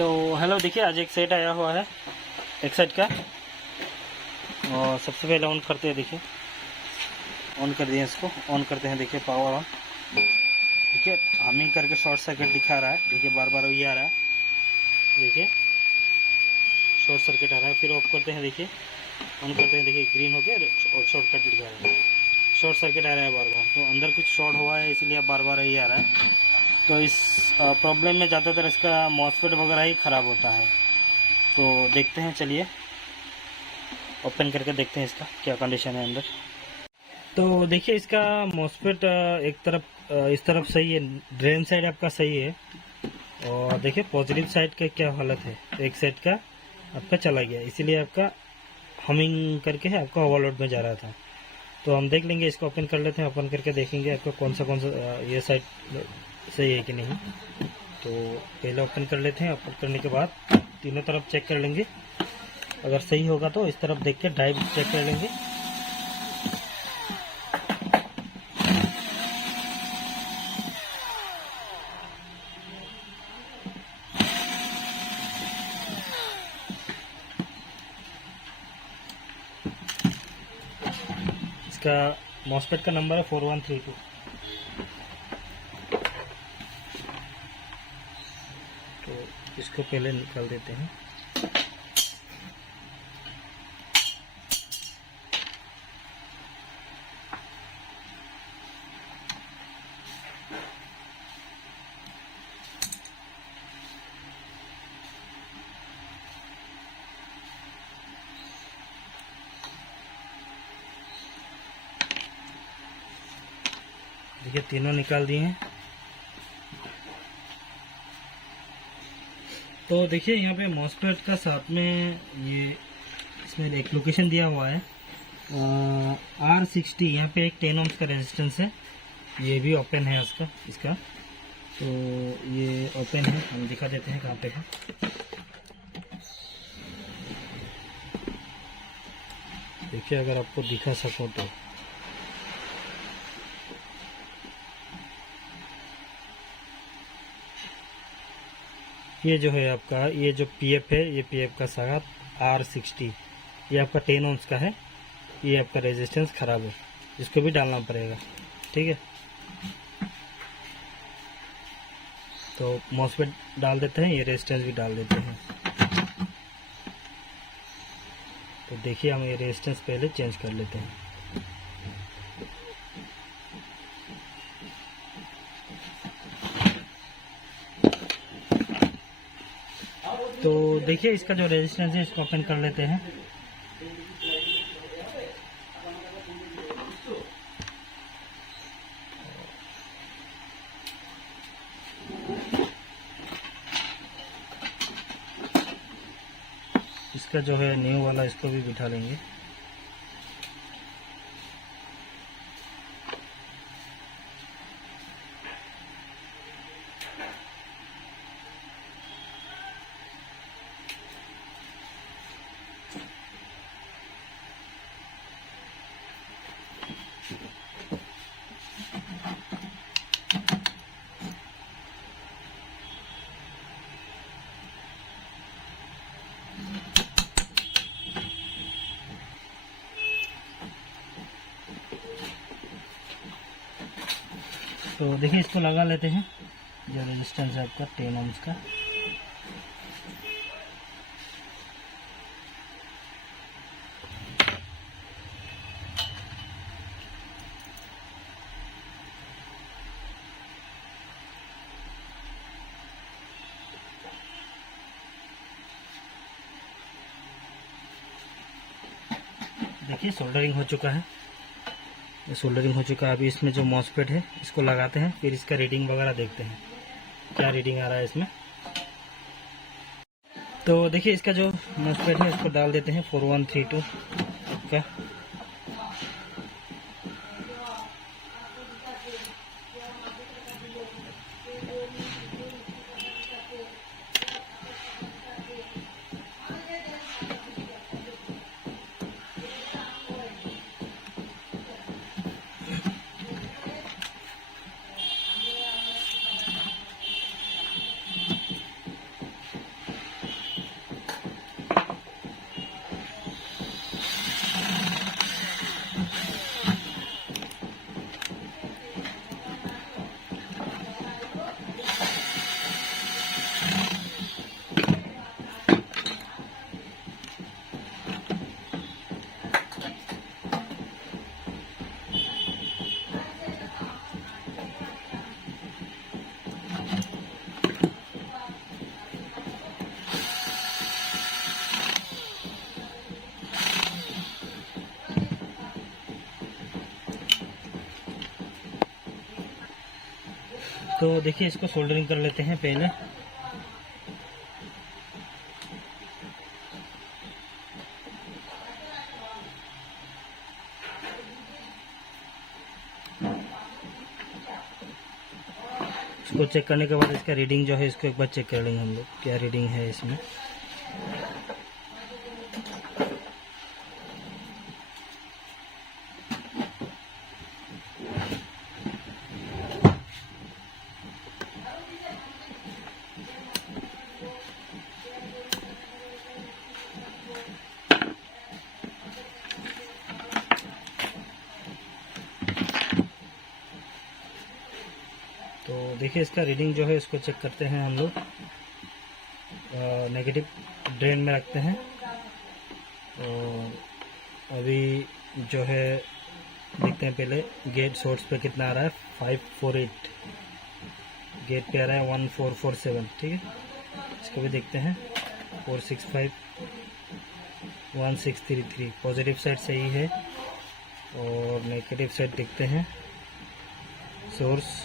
तो हेलो, देखिए आज एक सेट आया हुआ है एक सेट का। और सबसे पहले ऑन करते हैं, देखिए ऑन कर दिए इसको, ऑन करते हैं। देखिए पावर ऑन, देखिए हमिंग करके शॉर्ट सर्किट दिखा रहा है। देखिए बार बार वही आ रहा है, देखिए शॉर्ट सर्किट आ रहा है। फिर ऑफ करते हैं, देखिए ऑन करते हैं, देखिए ग्रीन हो गया और शॉर्ट सर्किट दिखा रहा है, शॉर्ट सर्किट आ रहा है बार बार। तो अंदर कुछ शॉर्ट हुआ है, इसलिए बार बार यही आ रहा है। तो इस प्रॉब्लम में ज़्यादातर इसका मॉसफेट वगैरह ही ख़राब होता है। तो देखते हैं, चलिए ओपन करके देखते हैं इसका क्या कंडीशन है अंदर। तो देखिए इसका मॉसफेट एक तरफ इस तरफ सही है, ड्रेन साइड आपका सही है। और देखिए पॉजिटिव साइड का क्या हालत है, एक साइड का आपका चला गया, इसीलिए आपका हमिंग करके है, आपका ओवरलोड में जा रहा था। तो हम देख लेंगे, इसको ओपन कर लेते हैं। ओपन करके देखेंगे आपका कौन सा ये साइड सही है कि नहीं। तो पहले ओपन कर लेते हैं। ओपन करने के बाद तीनों तरफ चेक कर लेंगे, अगर सही होगा तो इस तरफ देख के ड्राइव चेक कर लेंगे। इसका मॉसफेट का नंबर है 4132। तो इसको पहले निकाल देते हैं। देखिए तीनों निकाल दिए हैं। तो देखिए यहाँ पे मॉसफेट का साथ में ये इसमें एक लोकेशन दिया हुआ है R60। यहाँ पे एक 10 ohms का रेजिस्टेंस है, ये भी ओपन है इसका। तो ये ओपन है, हम दिखा देते हैं कहाँ पे है। देखिए अगर आपको दिखा सको तो ये जो है आपका, ये जो PF है, ये PF का साथ R60, ये आपका 10 ohms का है। ये आपका रेजिस्टेंस ख़राब है, इसको भी डालना पड़ेगा, ठीक है। तो मॉसफेट डाल देते हैं, ये रेजिस्टेंस भी डाल देते हैं। तो देखिए हम ये रेजिस्टेंस पहले चेंज कर लेते हैं। तो देखिए इसका जो रेजिस्टेंस है, इसको ओपन कर लेते हैं। इसका जो है न्यू वाला, इसको भी बिठा लेंगे। तो देखिए इसको लगा लेते हैं, जो रेजिस्टेंस है आपका 10 ohms का। देखिए सोल्डरिंग हो चुका है, सोल्डरिंग हो चुका है। अभी इसमें जो मॉसफेट है, इसको लगाते हैं, फिर इसका रीडिंग वगैरह देखते हैं क्या रीडिंग आ रहा है इसमें। तो देखिए इसका जो मॉसफेट है, इसको डाल देते हैं 4132 का। तो देखिए इसको सोल्डरिंग कर लेते हैं पहले। इसको चेक करने के बाद इसका रीडिंग जो है इसको एक बार चेक कर लेंगे हम लोग, क्या रीडिंग है इसमें। तो देखिए इसका रीडिंग जो है इसको चेक करते हैं हम लोग। नेगेटिव ड्रेन में रखते हैं। अभी जो है देखते हैं पहले गेट सोर्स पे कितना आ रहा है। 548 गेट पे आ रहा है, 1447। ठीक है, इसको भी देखते हैं। 465 1633 पॉजिटिव साइड सही है। और नेगेटिव साइड देखते हैं। सोर्स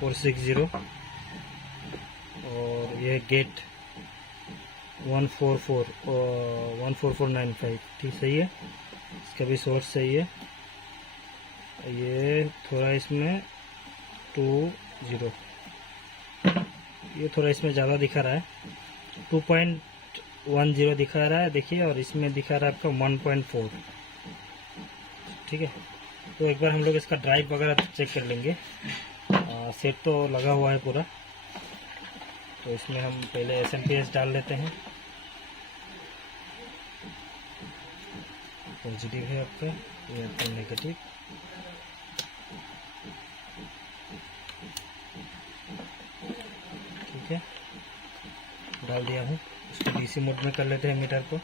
460 और ये गेट 144 और 14495। ठीक सही है, इसका भी सोर्स सही है। ये थोड़ा इसमें 20 ये थोड़ा इसमें ज़्यादा दिखा रहा है, 2.10 दिखा रहा है देखिए, और इसमें दिखा रहा है आपका 1.4। ठीक है, तो एक बार हम लोग इसका ड्राइव वगैरह चेक कर लेंगे। सेट तो लगा हुआ है पूरा, तो इसमें हम पहले SMPS डाल लेते हैं। पॉजिटिव है आपका, ये आपका नेगेटिव। ठीक है, डाल दिया हूँ। इसको DC मोड में कर लेते हैं मीटर को।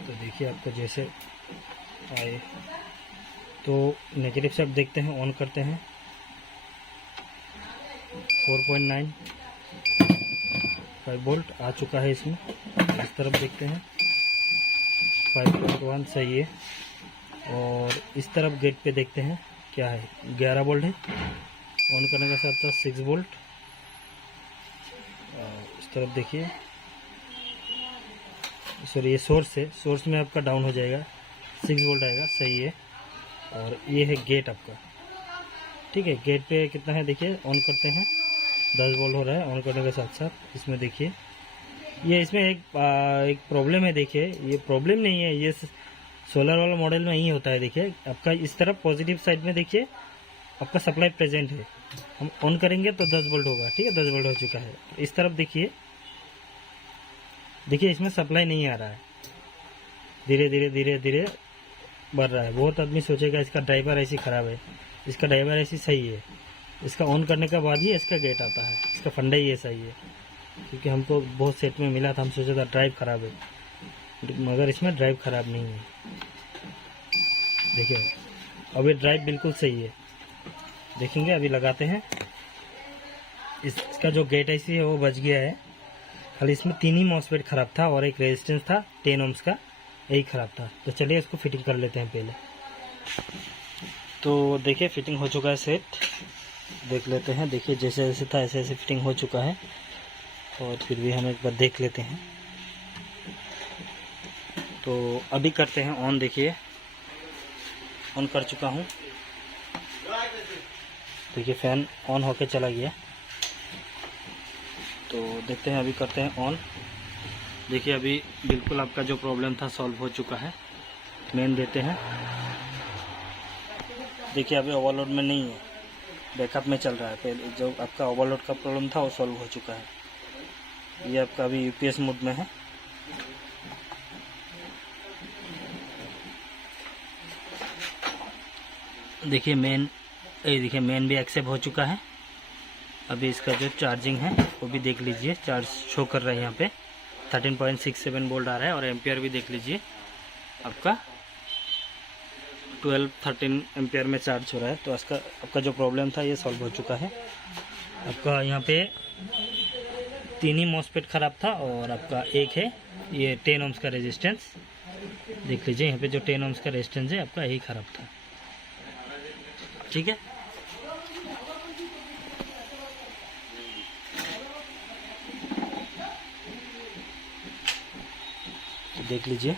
तो देखिए आपको जैसे आए, तो नेगेटिव से आप देखते हैं, ऑन करते हैं। 4.9 5 वोल्ट आ चुका है इसमें। इस तरफ देखते हैं 5.1 सही है। और इस तरफ गेट पे देखते हैं क्या है, 11 वोल्ट है। ऑन करने के साथ साथ 6 वोल्ट। इस तरफ देखिए, सॉरी ये सोर्स है, सोर्स में आपका डाउन हो जाएगा, 6 वोल्ट आएगा, सही है। और ये है गेट आपका। ठीक है, गेट पे कितना है देखिए, ऑन करते हैं 10 वोल्ट हो रहा है। ऑन करने के साथ साथ इसमें देखिए, ये इसमें एक प्रॉब्लम है। देखिए ये प्रॉब्लम नहीं है, ये सोलर वाला मॉडल में ही होता है। देखिए आपका इस तरफ पॉजिटिव साइड में देखिए आपका सप्लाई प्रेजेंट है। हम ऑन करेंगे तो 10 वोल्ट होगा। ठीक है, 10 वोल्ट हो चुका है। इस तरफ देखिए, देखिए इसमें सप्लाई नहीं आ रहा है, धीरे धीरे धीरे धीरे बढ़ रहा है। बहुत आदमी सोचेगा इसका ड्राइवर ऐसी ख़राब है, इसका ड्राइवर ऐसी सही है। इसका ऑन करने के बाद ही इसका गेट आता है, इसका फंडा ही ऐसा ही है। क्योंकि हमको बहुत सेट में मिला था, हम सोचा था ड्राइव ख़राब है, मगर इसमें ड्राइव ख़राब नहीं है। देखिए अभी ड्राइव बिल्कुल सही है। देखेंगे अभी लगाते हैं। इसका जो गेट ऐसी है वो बच गया है। खाली इसमें 3 ही मॉसफेट ख़राब था और एक रेजिस्टेंस था 10 ओम्स का, यही ख़राब था। तो चलिए इसको फिटिंग कर लेते हैं पहले। तो देखिए फिटिंग हो चुका है सेट, देख लेते हैं। देखिए जैसे जैसे था ऐसे ऐसे फिटिंग हो चुका है। और फिर भी हम एक बार देख लेते हैं। तो अभी करते हैं ऑन। देखिए ऑन कर चुका हूँ। देखिए फ़ैन ऑन होके चला गया। तो देखते हैं, अभी करते हैं ऑन। देखिए अभी बिल्कुल आपका जो प्रॉब्लम था सॉल्व हो चुका है। मेन देते हैं। देखिए अभी ओवरलोड में नहीं है, बैकअप में चल रहा है। पहले जो आपका ओवरलोड का प्रॉब्लम था वो सॉल्व हो चुका है। ये आपका अभी UPS मोड में है। देखिए देखिए मेन भी एक्सेप्ट हो चुका है। अभी इसका जो चार्जिंग है वो भी देख लीजिए, चार्ज शो कर रहा है यहाँ पे 13.67 वोल्ट आ रहा है। और एम्पियर भी देख लीजिए आपका 12-13 एम्पियर में चार्ज हो रहा है। तो आपका जो प्रॉब्लम था ये सॉल्व हो चुका है। आपका यहाँ पे तीन ही मॉसफेट ख़राब था और आपका एक है ये 10 ओम्स का रेजिस्टेंस। देख लीजिए यहाँ पे जो 10 ओम्स का रेजिस्टेंस है आपका यही ख़राब था। ठीक है, तो देख लीजिए